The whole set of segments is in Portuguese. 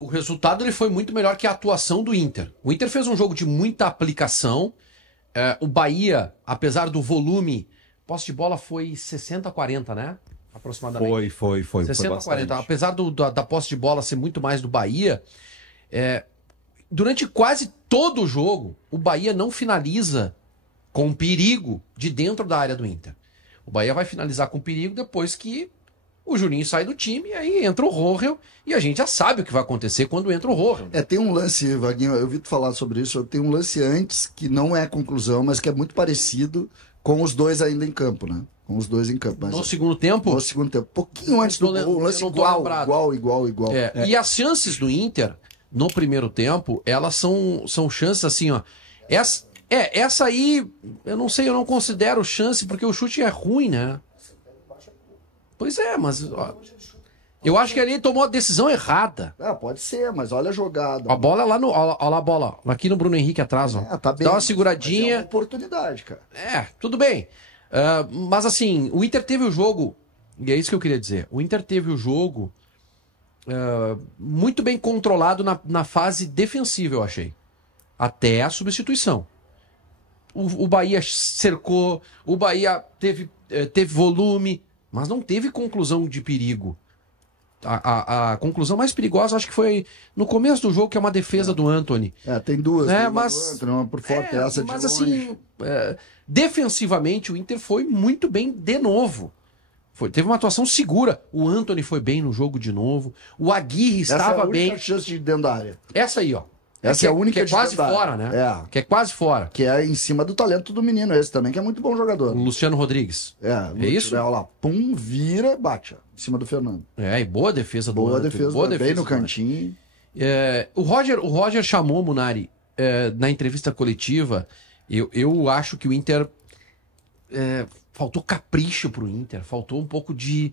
O resultado ele foi muito melhor que a atuação do Inter. O Inter fez um jogo de muita aplicação. O Bahia, apesar do volume, posse de bola foi 60-40, né? Aproximadamente. Foi 60-40. Apesar da posse de bola ser muito mais do Bahia, durante quase todo o jogo, o Bahia não finaliza com perigo de dentro da área do Inter. O Bahia vai finalizar com perigo depois que o Juninho sai do time, e aí entra o Rohel, e a gente já sabe o que vai acontecer quando entra o Rohel. Tem um lance, Vaguinho, eu ouvi tu falar sobre isso, tem um lance antes, que não é conclusão, mas que é muito parecido com os dois ainda em campo, né? Com os dois em campo. Mas no segundo tempo? No segundo tempo. Pouquinho antes do gol, um lance igual. E as chances do Inter, no primeiro tempo, elas são chances assim, ó. Essa aí, eu não sei, eu não considero chance, porque o chute é ruim, né? Pois é, mas ó, eu acho que ali tomou a decisão errada. Pode ser, mas olha a jogada. A bola é lá no... Olha lá a bola. Aqui no Bruno Henrique atrás, ó. Tá bem, dá uma seguradinha. É uma oportunidade, cara. Tudo bem. Mas assim, o Inter teve o jogo... E é isso que eu queria dizer. O Inter teve o jogo muito bem controlado na fase defensiva, eu achei. Até a substituição. O Bahia cercou, o Bahia teve volume, mas não teve conclusão de perigo. A conclusão mais perigosa acho que foi no começo do jogo, que é uma defesa do Antony. Tem duas. Tem mas, Antony, uma por fora, essa de mas longe. assim, defensivamente o Inter foi muito bem de novo. Teve uma atuação segura. O Antony foi bem no jogo de novo. O Aguirre estava bem. Essa é a única chance de dentro da área. Essa aí, ó. Essa é a única que é quase fora, né? Que é quase fora. Que é em cima do talento do menino esse também, que é muito bom jogador. O Luciano Rodrigues. É isso? Olha lá, pum, vira, bate em cima do Fernando. E boa defesa do Boa defesa, bem no cantinho. O Roger chamou, Munari, na entrevista coletiva, eu acho que o Inter... faltou capricho pro Inter, faltou um pouco de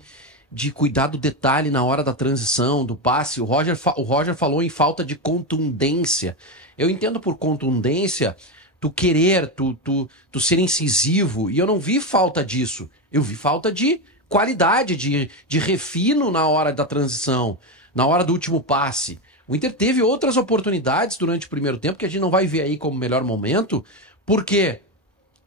cuidar do detalhe na hora da transição, do passe. O Roger falou em falta de contundência. Eu entendo por contundência tu querer, tu ser incisivo, e eu não vi falta disso. Eu vi falta de qualidade, de refino na hora da transição, na hora do último passe. O Inter teve outras oportunidades durante o primeiro tempo, que a gente não vai ver aí como melhor momento, porque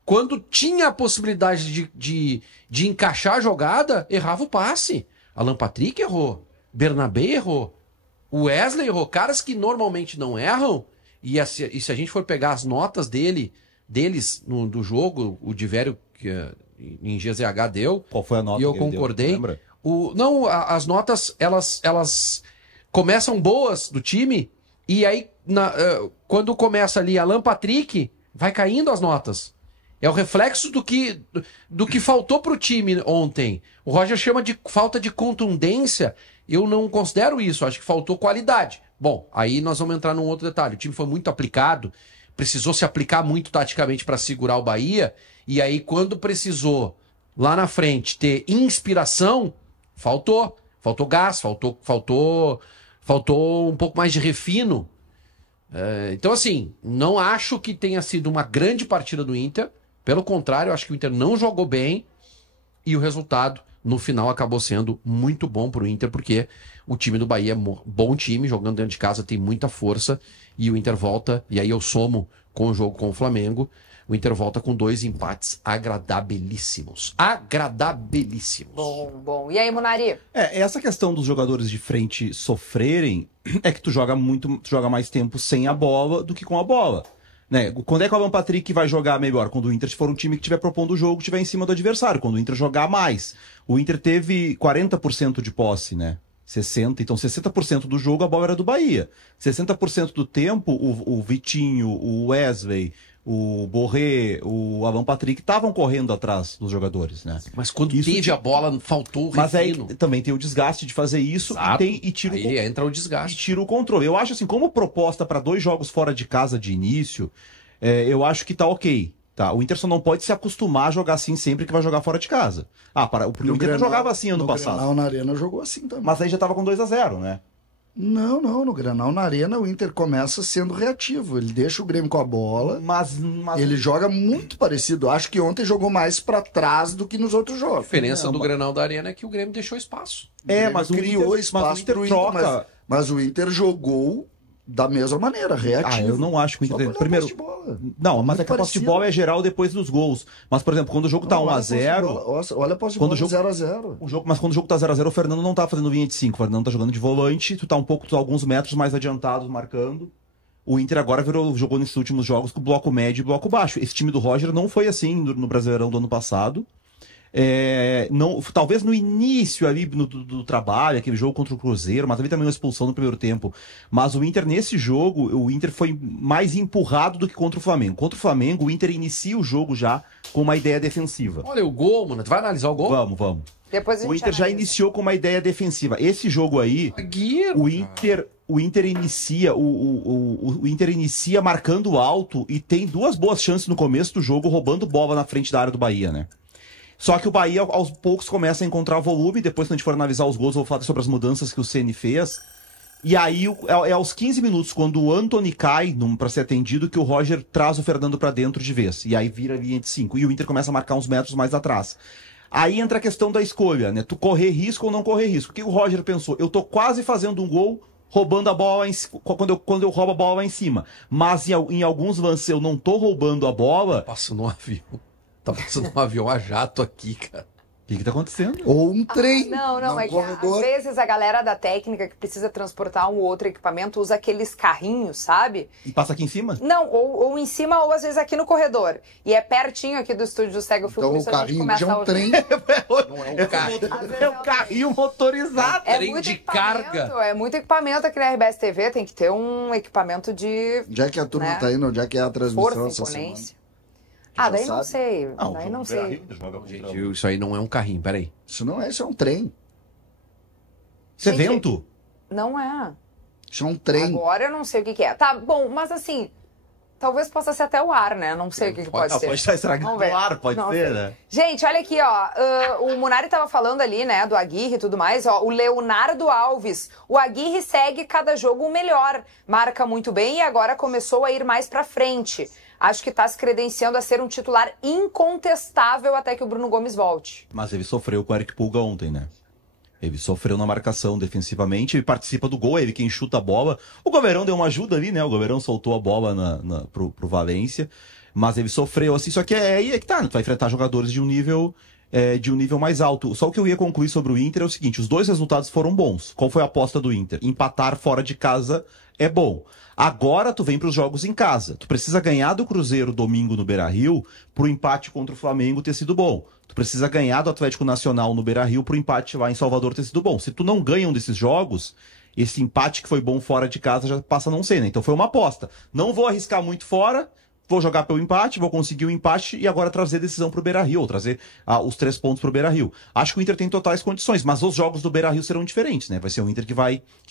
quando tinha a possibilidade de encaixar a jogada, errava o passe. Alan Patrick errou, Bernabé errou, o Wesley errou. Caras que normalmente não erram, e se a gente for pegar as notas deles do jogo, o Divério que em GZH deu... Qual foi a nota e eu que ele concordei. deu? Lembra? As notas, elas começam boas do time, e aí quando começa ali Alan Patrick, vai caindo as notas. É o reflexo do que faltou pro time ontem. O Roger chama de falta de contundência. Eu não considero isso, acho que faltou qualidade. Bom, aí nós vamos entrar num outro detalhe. O time foi muito aplicado, precisou se aplicar muito taticamente para segurar o Bahia, e aí quando precisou, lá na frente, ter inspiração, faltou gás, faltou um pouco mais de refino. Então assim, não acho que tenha sido uma grande partida do Inter. Pelo contrário, eu acho que o Inter não jogou bem, e o resultado, no final, acabou sendo muito bom pro Inter, porque o time do Bahia é bom time, jogando dentro de casa, tem muita força, e o Inter volta, e aí eu somo com o jogo com o Flamengo, o Inter volta com 2 empates agradabilíssimos. Agradabilíssimos. Bom. E aí, Munari? Essa questão dos jogadores de frente sofrerem é que tu joga mais tempo sem a bola do que com a bola. Né? Quando é que o Alan Patrick vai jogar melhor? Quando o Inter for um time que estiver propondo o jogo, estiver em cima do adversário. Quando o Inter jogar mais. O Inter teve 40% de posse, né? 60%. Então 60% do jogo a bola era do Bahia. 60% do tempo o Vitinho, o Wesley, o Borré, o Alan Patrick estavam correndo atrás dos jogadores, né? Mas quando teve a bola, faltou o refino. Mas aí também tem o desgaste de fazer isso. Aí entra o desgaste. E tira o controle. Eu acho assim, como proposta para 2 jogos fora de casa de início, eu acho que tá ok. Tá? O Inter só não pode se acostumar a jogar assim sempre que vai jogar fora de casa. O Inter jogava assim ano passado. O Grenal na Arena jogou assim também. Mas aí já tava com 2-0, né? Não, no Grenal na Arena o Inter começa sendo reativo, ele deixa o Grêmio com a bola, mas ele joga muito parecido, acho que ontem jogou mais pra trás do que nos outros jogos. A diferença do Grenal da Arena é que o Grêmio deixou espaço. Mas criou espaço pro Inter, Mas o Inter jogou da mesma maneira, reativo. Eu não acho que o Só Inter... pra olhar a Primeiro, posse de bola. não, mas Muito é que a posse de parecido. bola é geral depois dos gols. Mas, por exemplo, quando o jogo tá Não, olha a 1-0... posse de bola. Olha a posse de Quando bola o jogo- 0x0. Mas quando o jogo tá 0x0, o Fernando não tá fazendo linha de 5. O Fernando tá jogando de volante, tu tá alguns metros mais adiantado marcando. O Inter agora jogou nesses últimos jogos com bloco médio e bloco baixo. Esse time do Roger não foi assim no Brasileirão do ano passado. Talvez no início ali do trabalho, aquele jogo contra o Cruzeiro, mas ali também uma expulsão no primeiro tempo. Mas o Inter, nesse jogo, o Inter foi mais empurrado do que contra o Flamengo. Contra o Flamengo, o Inter inicia o jogo já com uma ideia defensiva. Olha o gol, mano. Tu vai analisar o gol? Vamos. Depois a gente O Inter já analisa. iniciou com uma ideia defensiva. Esse jogo aí, Zagueiro, o Inter inicia, o Inter inicia marcando alto e tem duas boas chances no começo do jogo, roubando bola na frente da área do Bahia, né? Só que o Bahia, aos poucos, começa a encontrar volume. Depois, quando a gente for analisar os gols, eu vou falar sobre as mudanças que o Ceni fez. E aí, é aos 15 minutos, quando o Antony cai pra ser atendido, que o Roger traz o Fernando pra dentro de vez. E aí vira a linha de 5. E o Inter começa a marcar uns metros mais atrás. Aí entra a questão da escolha, né? Tu correr risco ou não correr risco. O que o Roger pensou? Eu tô quase fazendo um gol, roubando a bola quando eu roubo a bola lá em cima. Mas em alguns lances eu não tô roubando a bola. Passando um avião. Tá passando um avião a jato aqui, cara. O que tá acontecendo? Ou um trem. Não, no é que corredor. às vezes a galera da técnica que precisa transportar um ou outro equipamento usa aqueles carrinhos, sabe? E passa aqui em cima? Não, ou em cima ou às vezes aqui no corredor. E é pertinho aqui do estúdio do Cego Fio, Então por o isso a gente carrinho começa já é a um ouvir. trem. Não é um carro. Às vezes É um carrinho motorizado. É trem muito de equipamento, carga. É muito equipamento aqui na RBS TV, tem que ter um equipamento de Onde é que a turma Né? tá indo? Onde é que é a transmissão força, essa semana? imponência. Já Daí não sabe? sei. Daí não sei. Gente, isso aí não é um carrinho, peraí. Isso não é, isso é um trem. Isso é Gente, vento? Não é. Isso é um trem. Agora eu não sei o que é. Tá, bom, mas assim, talvez possa ser até o ar, né? Não sei o que pode ser. Pode estar estragando Vamos ver. no ar, pode Não ser, sei. né? Gente, olha aqui, ó. O Munari tava falando ali, né, do Aguirre e tudo mais, ó. O Leonardo Alves. O Aguirre segue cada jogo melhor. Marca muito bem e agora começou a ir mais pra frente. Acho que tá se credenciando a ser um titular incontestável até que o Bruno Gomes volte. Mas ele sofreu com o Eric Pulga ontem, né? Ele sofreu na marcação defensivamente, ele participa do gol, ele quem chuta a bola. O Goverão deu uma ajuda ali, né? O Goverão soltou a bola pro Valência, mas ele sofreu assim. Só que aí é que tá, tu vai enfrentar jogadores de um nível mais alto. Só o que eu ia concluir sobre o Inter é o seguinte: os dois resultados foram bons. Qual foi a aposta do Inter? Empatar fora de casa é bom. Agora tu vem para os jogos em casa. Tu precisa ganhar do Cruzeiro domingo no Beira-Rio pro empate contra o Flamengo ter sido bom. Tu precisa ganhar do Atlético Nacional no Beira-Rio pro empate lá em Salvador ter sido bom. Se tu não ganha um desses jogos, esse empate que foi bom fora de casa já passa a não ser, né? Então foi uma aposta. Não vou arriscar muito fora, vou jogar pelo empate, vou conseguir o empate e agora trazer decisão pro Beira-Rio, ou trazer os 3 pontos pro Beira-Rio. Acho que o Inter tem totais condições, mas os jogos do Beira-Rio serão diferentes, né? Vai ser o Inter que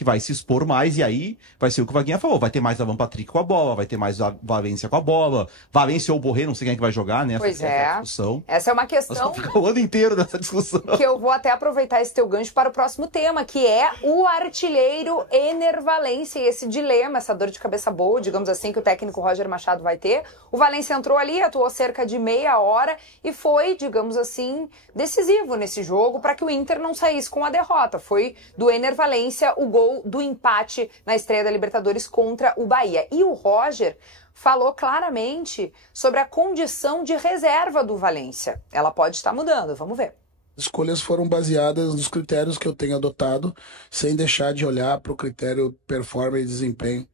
vai se expor mais e aí vai ser o que o Vaguinha falou. Vai ter mais Alan Patrick com a bola, vai ter mais a Valência com a bola, Valência ou Borré, não sei quem é que vai jogar, né? Pois Essa é. a discussão. Essa é uma Nós questão vamos ficar o ano inteiro nessa discussão. que eu vou até aproveitar esse teu gancho para o próximo tema, que é o artilheiro Ener Valencia, e esse dilema, essa dor de cabeça boa, digamos assim, que o técnico Roger Machado vai ter. O Valencia entrou ali, atuou cerca de meia hora e foi, digamos assim, decisivo nesse jogo para que o Inter não saísse com a derrota. Foi do Ener Valencia o gol do empate na estreia da Libertadores contra o Bahia. E o Roger falou claramente sobre a condição de reserva do Valencia. Ela pode estar mudando, vamos ver. As escolhas foram baseadas nos critérios que eu tenho adotado, sem deixar de olhar para o critério performance e desempenho,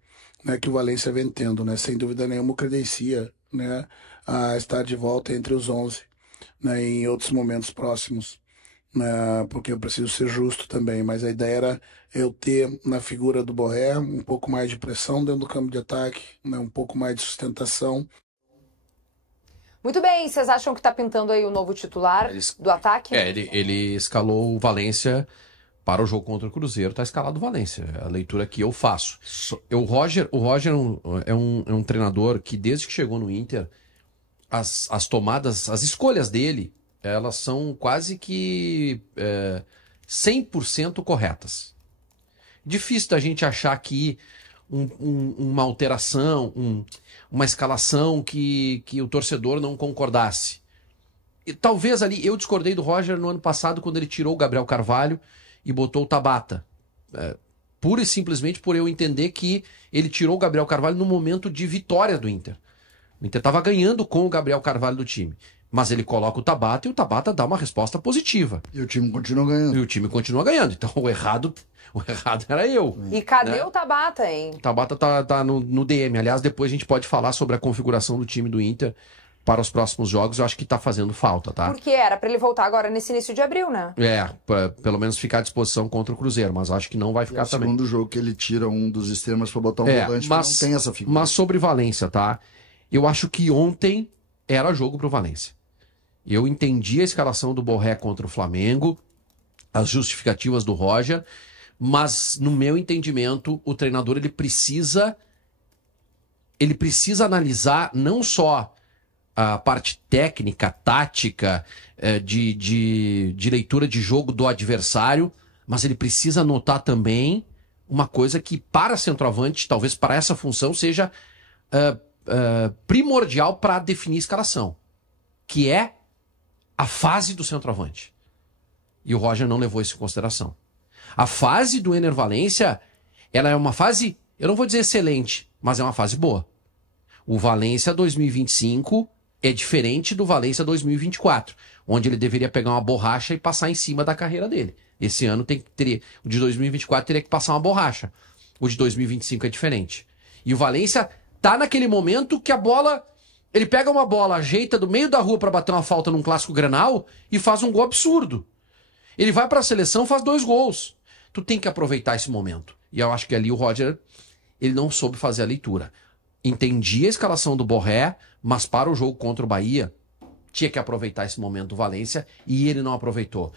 né, que o Valencia vem tendo, né? Sem dúvida nenhuma credencia, né, a estar de volta entre os 11, né, em outros momentos próximos, né, porque eu preciso ser justo também, mas a ideia era eu ter na figura do Borré um pouco mais de pressão dentro do campo de ataque, né, um pouco mais de sustentação. Muito bem, vocês acham que tá pintando aí o novo titular do ataque? Ele escalou o Valência para o jogo contra o Cruzeiro, tá escalado o Valência. É a leitura que eu faço. O Roger é um treinador que, desde que chegou no Inter, as tomadas, as escolhas dele, elas são quase que 100% corretas. Difícil da gente achar aqui uma alteração, uma escalação que o torcedor não concordasse. E talvez ali, eu discordei do Roger no ano passado, quando ele tirou o Gabriel Carvalho e botou o Tabata. pura e simplesmente por eu entender que ele tirou o Gabriel Carvalho no momento de vitória do Inter. O Inter estava ganhando com o Gabriel Carvalho do time. Mas ele coloca o Tabata e o Tabata dá uma resposta positiva. E o time continua ganhando. E o time continua ganhando. Então o errado era eu. E cadê né? o Tabata, hein? O Tabata tá no DM. Aliás, depois a gente pode falar sobre a configuração do time do Inter para os próximos jogos. Eu acho que tá fazendo falta, tá? Porque era pra ele voltar agora nesse início de abril, né? Pelo menos ficar à disposição contra o Cruzeiro, mas acho que não vai É ficar o também. segundo jogo que ele tira um dos extremos para botar um volante, mas não tem essa figura. Mas sobre Valência, tá? Eu acho que ontem era jogo pro Valência. Eu entendi a escalação do Borré contra o Flamengo, as justificativas do Roger, mas no meu entendimento, o treinador ele precisa analisar não só a parte técnica, tática, de leitura de jogo do adversário, mas ele precisa notar também uma coisa que para centroavante, talvez para essa função, seja primordial para definir a escalação, que é a fase do centroavante. E o Roger não levou isso em consideração. A fase do Ener Valencia, ela é uma fase, eu não vou dizer excelente, mas é uma fase boa. O Valencia 2025 é diferente do Valencia 2024, onde ele deveria pegar uma borracha e passar em cima da carreira dele. Esse ano o de 2024 teria que passar uma borracha. O de 2025 é diferente. E o Valencia tá naquele momento que a bola... Ele pega uma bola, ajeita do meio da rua para bater uma falta num clássico Grenal e faz um gol absurdo. Ele vai para a seleção, faz 2 gols. Tu tem que aproveitar esse momento. E eu acho que ali o Roger, ele não soube fazer a leitura. Entendi a escalação do Borré, mas para o jogo contra o Bahia, tinha que aproveitar esse momento do Valência e ele não aproveitou.